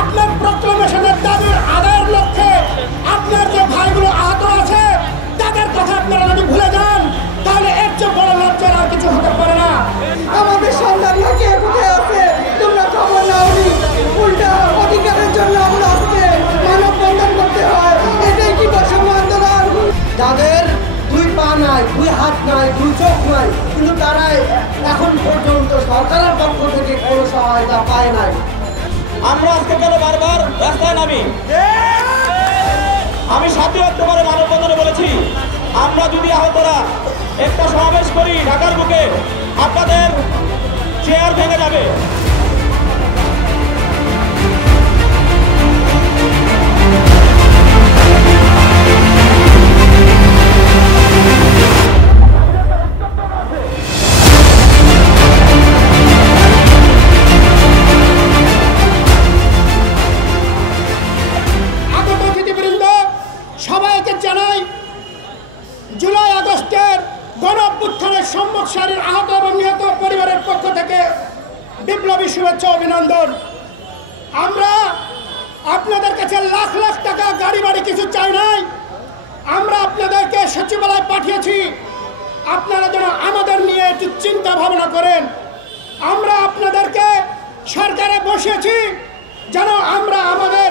আপনার প্রক্লেমেশনের দাবির আদায়ের লক্ষ্যে আপনার যে ভাইগুলো আহত আছে তাদের কথা আপনারা যদি ভুলে যান তাহলে এর চেয়ে বড় লজ্জার আর কিছু হতে পারে না। আমাদের সন্তানরা কে কোথায় আছে তোমরা খবর নাওনি, উল্টা অধিকারের জন্য আমরা আজকে মানববন্ধন করতে হয়। এটাই কি বৈষম্য আন্দোলন? যাদের দুই পা নাই, দুই হাত নাই, দুই চোখ নাই, কিন্তু তারা এখন পর্যন্ত সরকারের পক্ষ থেকে কোনো সহায়তা পায় নাই। আমরা আজকে কেন বারবার রাস্তায় নামি? আমি 7 অক্টোবরে মানববন্ধনে বলেছি, আমরা যদি আহতরা একটা সমাবেশ করি ঢাকার বুকে, আপনাদের চেয়ার ভেঙে যাবে। সবাইকে জানাই জুলাই আগস্টের গণঅভ্যুত্থানের সম্মুখ সারির আহত এবং নিহত পরিবারের পক্ষ থেকে বিপ্লবী শুভেচ্ছা অভিনন্দন। আমরা আপনাদের কাছে লাখ লাখ টাকা গাড়ি বাড়ি কিছু চাই নাই। আমরা আপনাদেরকে সচিবালয় পাঠিয়েছি, আপনারা যেন আমাদের নিয়ে একটু চিন্তা ভাবনা করেন। আমরা আপনাদেরকে সরকারে বসিয়েছি যেন আমরা আমাদের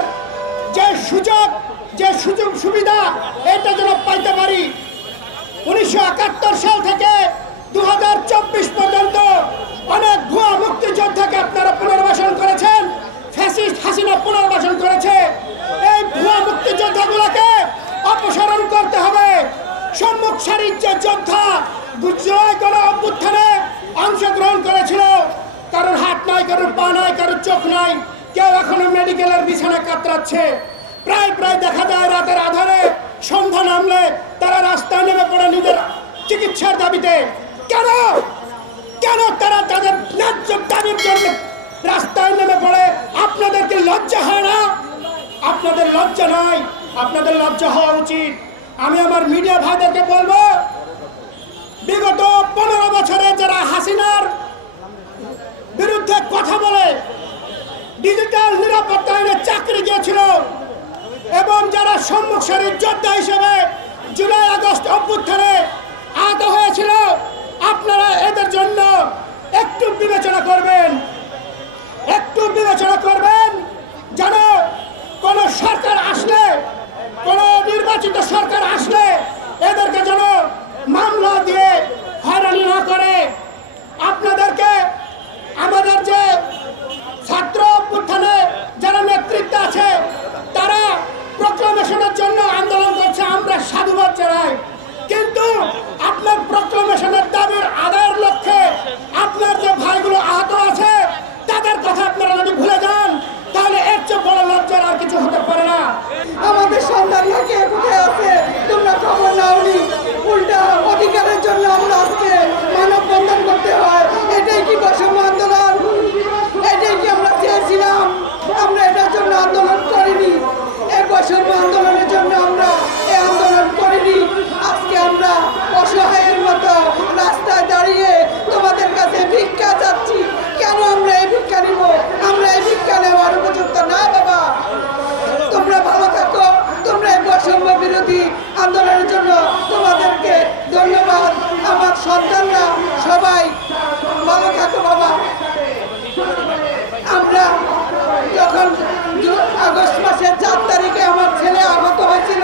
যে সুযোগ সুবিধা এটা যেন পাইতে পারি। 1971 সাল থেকে 2024 পর্যন্ত অনেক ভুয়া মুক্তিযোদ্ধাকে আপনারা পুনর্বাসন করেছেন, ফ্যাসিস্ট হাসিনা পুনর্বাসন করেছে। এই ভুয়া মুক্তিযোদ্ধাগুলোকে অপসারণ করতে হবে। সম্মুখ সারির যে যোদ্ধা জুলাই গণঅভ্যুত্থানে অংশগ্রহণ করেছিল, কারোর হাত নাই, কারোর পা নাই, কারোর চোখ নাই, কেউ এখনো মেডিকেলের বিছানা কাতরাচ্ছে। প্রায় দেখা যায় রাতের আধারে সন্ধ্যা নামলে তারা রাস্তায় নেমে পড়ে নিজের চিকিৎসার দাবিতে। কেন তারা তাদের ন্যায্য দাবির জন্য রাস্তায় নেমে পড়ে? আপনাদেরকে লজ্জা হয় না? আপনাদের লজ্জা নাই, আপনাদের লজ্জা হওয়া উচিত। আমি আমার মিডিয়া ভাইদেরকে বলবো, বিগত 15 বছরে যারা হাসিনার বিরুদ্ধে কথা বলে ডিজিটাল নিরাপত্তা আইনে চাকরি গিয়েছিল এবং যারা সম্মুখ সারির যোদ্ধা হিসেবে জুলাই আগস্ট অভ্যুত্থানে আহত হয়েছিল, আপনারা এদের জন্য একটু বিবেচনা করবেন যেন কোন সরকার আসলে, কোন নির্বাচিত সরকার আসলে এদেরকে যেন মামলা দিয়ে হয়রানি না করে। আপনাদেরকে আমাদের যে ছাত্র অভ্যুত্থানে যারা নেতৃত্ব আছে তারা প্রক্লেমেশনের জন্য আন্দোলন করছে, আমরা সাধুবাদ জানাই। কিন্তু আপনার প্রক্লেমেশনের দাবির আদায়ের লক্ষ্যে আপনার যে ভাইগুলো আহত আছে তাদের কথা আপনারা যদি ভুলে যান তাহলে এর চেয়ে বড় লজ্জার আর কিছু হতে পারে না। আমাদের সন্তানরা কে কোথায় আছে তোমরা খবর নাওনি, উল্টা অধিকারের জন্য আমরা আজকে মানববন্ধন করতে হয়। এটাই কি বৈষম্য আন্দোলন? এটাই কি আমরা চেয়েছিলাম? আমরা এটার জন্য আন্দোলন করিনি। এই বৈষম্য আন্দোলনের জন্য আমরা এই আন্দোলন করিনি। আজকে আমরা অসহায়ের মতো রাস্তায় দাঁড়িয়ে তোমাদের কাছে ভিক্ষা চাচ্ছি। কেন আমরা এই ভিক্ষা নিব? আমরা এই ভিক্ষা নেওয়ার উপযুক্ত না বাবা। তোমরা ভালো থাকো। তোমরা এই বৈষম্য বিরোধী আন্দোলনের জন্য তোমাদেরকে ধন্যবাদ। আমার সন্তানরা সবাই ভালো থাকো বাবা। আমরা যখন আগস্ট মাসের 4 তারিখে আমার ছেলে আহত হয়েছিল,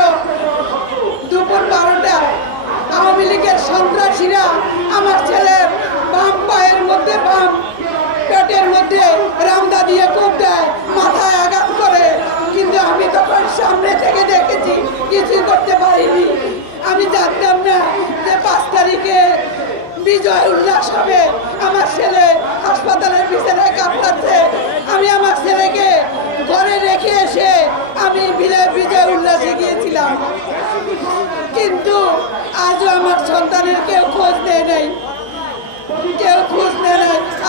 দুপুর 12টায় আওয়ামী লীগের সন্ত্রাসীরা আমার ছেলের বাম পায়ের মধ্যে, বাম পেটের মধ্যে রামদা দিয়ে কোপ দেয়, মাথায় আঘাত করে। কিন্তু আমি তখন সামনে থেকে দেখেছি, কিছুই করতে পারিনি। আমি জানতাম না যে 5 তারিখে বিজয় উল্লাস হবে। আমার ছেলে হাসপাতালের বিছানায় কাতরাচ্ছে। আমি আমার ছেলেকে ঘরে রেখে এসে আমি বিজয় উল্লাসে গিয়েছিলাম, কিন্তু আজও আমার সন্তানের কেউ খোঁজ নেয় নাই।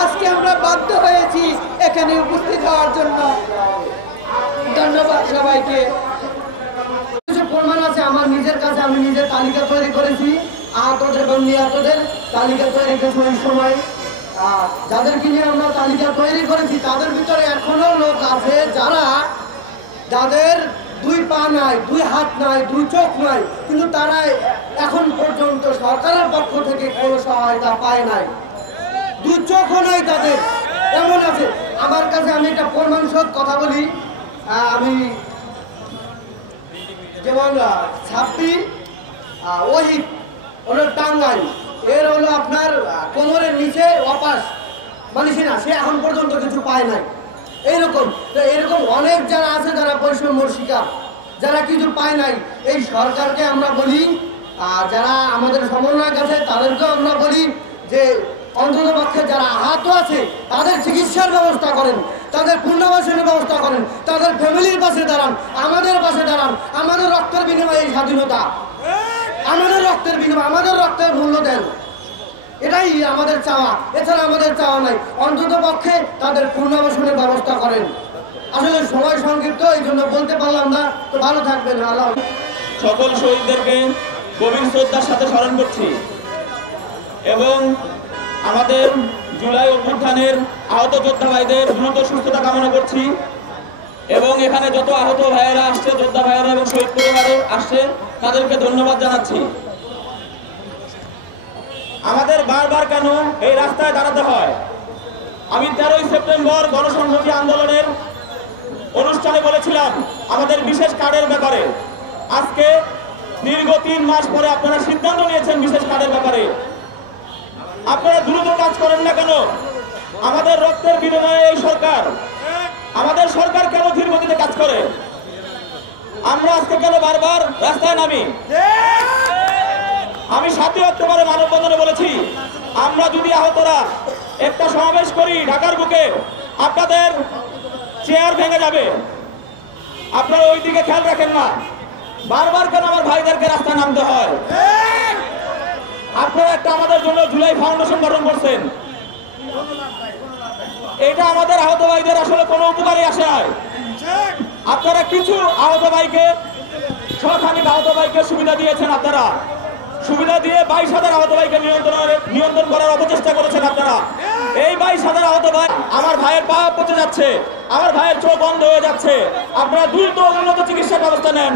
আজকে আমরা বাধ্য হয়েছি এখানে উপস্থিত হওয়ার জন্য। ধন্যবাদ সবাইকে। কিছু প্রমাণ আছে আমার নিজের কাছে, আমি নিজের তালিকা তৈরি করেছি। আহতদের এবং নিহতদের তালিকা তৈরি করেছি। ওই সময় যাদেরকে নিয়ে আমরা তালিকা তৈরি করেছি তাদের ভিতরে এখনো লোক আছে যাদের 2 পা নাই, 2 হাত নাই, 2 চোখ নাই, কিন্তু তারা এখন পর্যন্ত সরকারের পক্ষ থেকে কোনো সহায়তা পায় নাই। 2 চোখও নাই তাদের, এমন আছে। আমার কাছে, আমি একটা প্রমাণ সহ কথা বলি, আমি যেমন ছাপ্পি ওহিদ হলো টাঙ্গাইল, এর হলো আপনার কোমরের নিচে অপাস মানিস না, সে এখন পর্যন্ত কিছু পায় নাই। এরকম অনেক যারা আছে যারা বৈষম্যর শিকার, যারা কিছু পায় নাই। এই সরকারকে আমরা বলি, যারা আমাদের সমন্বয়ক আছে তাদেরকেও আমরা বলি যে অন্তত পক্ষে যারা আহত আছে তাদের চিকিৎসার ব্যবস্থা করেন, তাদের পুনর্বাসনের ব্যবস্থা করেন, তাদের ফ্যামিলির পাশে দাঁড়ান, আমাদের পাশে দাঁড়ান। আমাদের রক্তের বিনিময়ে এই স্বাধীনতা, আমাদের রক্তের বিনিময়ে, আমাদের রক্তের মূল্য দেন, এটাই আমাদের চাওয়া। এছাড়া আমাদের চাওয়া নাই। অন্তত পক্ষে তাদের পুনর্বাসনের ব্যবস্থা করেন। আসলে সময় সংক্ষিপ্ত, এই জন্য বলতে পারলাম না। তো ভালো থাকবেন। আল্লাহ। সকল শহীদদেরকে গভীর শ্রদ্ধার সাথে স্মরণ করছি এবং আমাদের জুলাই অভ্যুত্থানের আহত যোদ্ধা ভাইদের দ্রুত সুস্থতা কামনা করছি এবং এখানে যত আহত ভাইয়েরা আসছে, যোদ্ধা ভাইয়েরা এবং শহীদ পরিবারে আসছে, তাদেরকে ধন্যবাদ জানাচ্ছি। আমাদের বারবার কেন এই রাস্তায় দাঁড়াতে হয়? আমি 13ই সেপ্টেম্বর গণসংহতি আন্দোলনের অনুষ্ঠানে বলেছিলাম আমাদের বিশেষ কার্ডের ব্যাপারে। আজকে দীর্ঘ 3 মাস পরে আপনারা সিদ্ধান্ত নিয়েছেন বিশেষ কার্ডের ব্যাপারে। আপনারা দ্রুত কাজ করেন না কেন? আমাদের রক্তের বিনিময়ে এই সরকার, আমাদের সরকার কেন ধীর গতিতে কাজ করে? আমরা আজকে কেন বারবার রাস্তায় নামি? আমি 7ই অক্টোবরে মানববন্ধনে বলেছি, আমরা যদি আহতরা একটা সমাবেশ করি ঢাকার বুকে, আপনাদের চেয়ার ভেঙে যাবে। আপনারা ওই দিকে খেয়াল রাখেন না। বারবার কেন আমার ভাইদেরকে রাস্তায় নামতে হয়? আপনারা একটা আমাদের জন্য জুলাই ফাউন্ডেশন গঠন করছেন, এটা আমাদের আহত ভাইদের আসলে কোনো উপকারই আসে নাই। আপনারা কিছু আহত ভাইকে, শখানিক আহত ভাইকে সুবিধা দিয়েছেন, আপনারা সুবিধা দিয়ে 22,000 আহত ভাইকে নিয়ন্ত্রণ করার অপচেষ্টা করেছেন আপনারা। এই 22,000 আহত ভাই, আমার ভাইয়ের পা পচে যাচ্ছে, আমার ভাইয়ের চোখ বন্ধ হয়ে যাচ্ছে। আপনারা দ্রুত উন্নত চিকিৎসা ব্যবস্থা নেন।